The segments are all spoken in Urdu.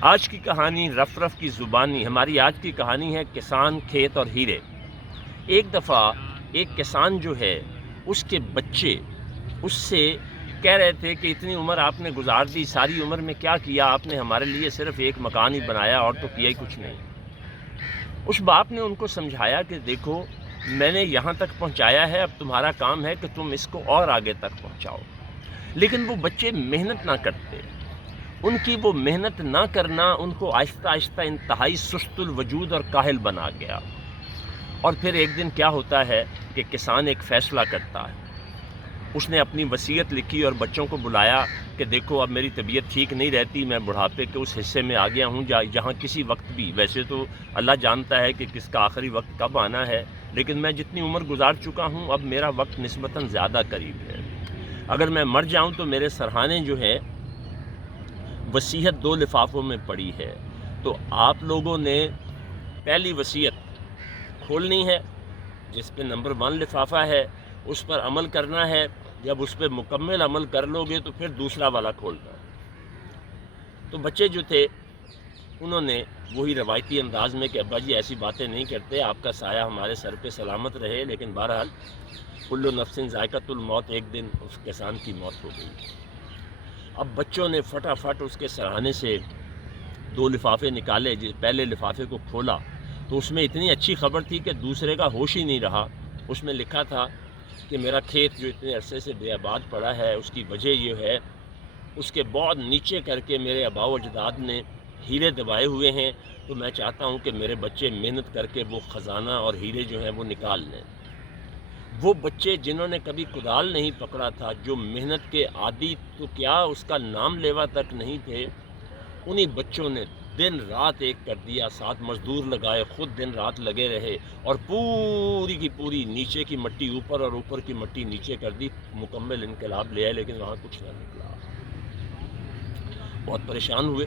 آج کی کہانی رف رف کی زبانی، ہماری آج کی کہانی ہے کسان، کھیت اور ہیرے۔ ایک دفعہ ایک کسان جو ہے، اس کے بچے اس سے کہہ رہے تھے کہ اتنی عمر آپ نے گزار دی، ساری عمر میں کیا کیا آپ نے ہمارے لیے؟ صرف ایک مکان ہی بنایا اور تو کیا ہی کچھ نہیں۔ اس باپ نے ان کو سمجھایا کہ دیکھو، میں نے یہاں تک پہنچایا ہے، اب تمہارا کام ہے کہ تم اس کو اور آگے تک پہنچاؤ۔ لیکن وہ بچے محنت نہ کرتے، ان کی وہ محنت نہ کرنا ان کو آہستہ آہستہ انتہائی سست الوجود اور کاہل بنا گیا۔ اور پھر ایک دن کیا ہوتا ہے کہ کسان ایک فیصلہ کرتا ہے۔ اس نے اپنی وصیت لکھی اور بچوں کو بلایا کہ دیکھو، اب میری طبیعت ٹھیک نہیں رہتی، میں بڑھاپے کے اس حصے میں آ گیا ہوں جہاں کسی وقت بھی، ویسے تو اللہ جانتا ہے کہ کس کا آخری وقت کب آنا ہے، لیکن میں جتنی عمر گزار چکا ہوں، اب میرا وقت نسبتاً زیادہ قریب ہے۔ اگر میں مر جاؤں تو میرے سرہانے جو ہے وصیت 2 لفافوں میں پڑی ہے، تو آپ لوگوں نے پہلی وصیت کھولنی ہے، جس پہ نمبر 1 لفافہ ہے، اس پر عمل کرنا ہے۔ جب اس پہ مکمل عمل کر لو گے تو پھر دوسرا والا کھولنا ہے۔ تو بچے جو تھے انہوں نے وہی روایتی انداز میں کہ ابا جی ایسی باتیں نہیں کرتے، آپ کا سایہ ہمارے سر پہ سلامت رہے، لیکن بہرحال کل نفس ذائقۃ الموت، ایک دن اس کسان کی موت ہو گئی۔ اب بچوں نے فٹافٹ اس کے سرہانے سے 2 لفافے نکالے، پہلے لفافے کو کھولا تو اس میں اتنی اچھی خبر تھی کہ دوسرے کا ہوش ہی نہیں رہا۔ اس میں لکھا تھا کہ میرا کھیت جو اتنے عرصے سے بے آباد پڑا ہے، اس کی وجہ یہ ہے، اس کے بہت نیچے کر کے میرے آباء و اجداد نے ہیرے دبائے ہوئے ہیں، تو میں چاہتا ہوں کہ میرے بچے محنت کر کے وہ خزانہ اور ہیرے جو ہیں وہ نکال لیں۔ وہ بچے جنہوں نے کبھی کدال نہیں پکڑا تھا، جو محنت کے عادی تو کیا اس کا نام لیوا تک نہیں تھے، انہی بچوں نے دن رات ایک کر دیا، 7 مزدور لگائے، خود دن رات لگے رہے اور پوری کی پوری نیچے کی مٹی اوپر اور اوپر کی مٹی نیچے کر دی۔ مکمل انقلاب لے آئے، لیکن وہاں کچھ نہ نکلا۔ بہت پریشان ہوئے،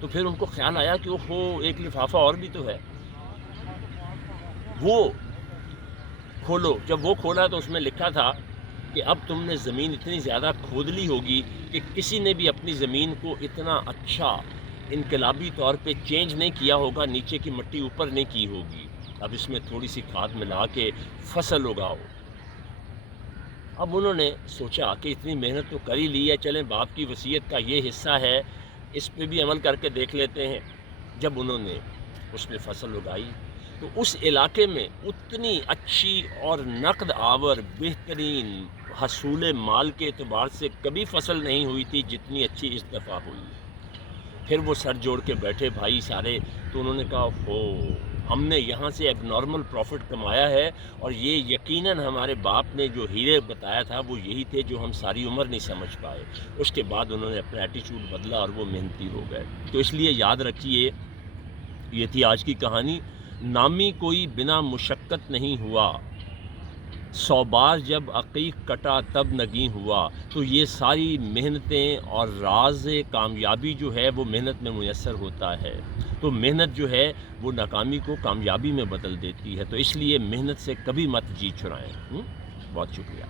تو پھر ان کو خیال آیا کہ اوہو، ایک لفافہ اور بھی تو ہے، وہ کھولو۔ جب وہ کھولا تو اس میں لکھا تھا کہ اب تم نے زمین اتنی زیادہ کھود لی ہوگی کہ کسی نے بھی اپنی زمین کو اتنا اچھا انقلابی طور پہ چینج نہیں کیا ہوگا، نیچے کی مٹی اوپر نہیں کی ہوگی، اب اس میں تھوڑی سی کھاد ملا کے فصل اگاؤ۔ اب انہوں نے سوچا کہ اتنی محنت تو کر ہی لی ہے، چلیں باپ کی وصیت کا یہ حصہ ہے، اس پہ بھی عمل کر کے دیکھ لیتے ہیں۔ جب انہوں نے اس پہ فصل اگائی تو اس علاقے میں اتنی اچھی اور نقد آور بہترین حصول مال کے اعتبار سے کبھی فصل نہیں ہوئی تھی جتنی اچھی اس دفعہ ہوئی۔ پھر وہ سر جوڑ کے بیٹھے بھائی سارے، تو انہوں نے کہا ہم نے یہاں سے ایب نارمل پروفٹ کمایا ہے، اور یہ یقیناً ہمارے باپ نے جو ہیرے بتایا تھا وہ یہی تھے جو ہم ساری عمر نہیں سمجھ پائے۔ اس کے بعد انہوں نے اپنا ایٹیچیوڈ بدلا اور وہ محنتی ہو گئے۔ تو اس لیے یاد رکھیے، یہ تھی آج کی کہانی۔ نامی کوئی بنا مشقت نہیں ہوا، 100 بار جب عقیق کٹا تب نگیں ہوا۔ تو یہ ساری محنتیں اور راز کامیابی جو ہے وہ محنت میں میسر ہوتا ہے۔ تو محنت جو ہے وہ ناکامی کو کامیابی میں بدل دیتی ہے، تو اس لیے محنت سے کبھی مت جی چھڑائیں۔ بہت شکریہ۔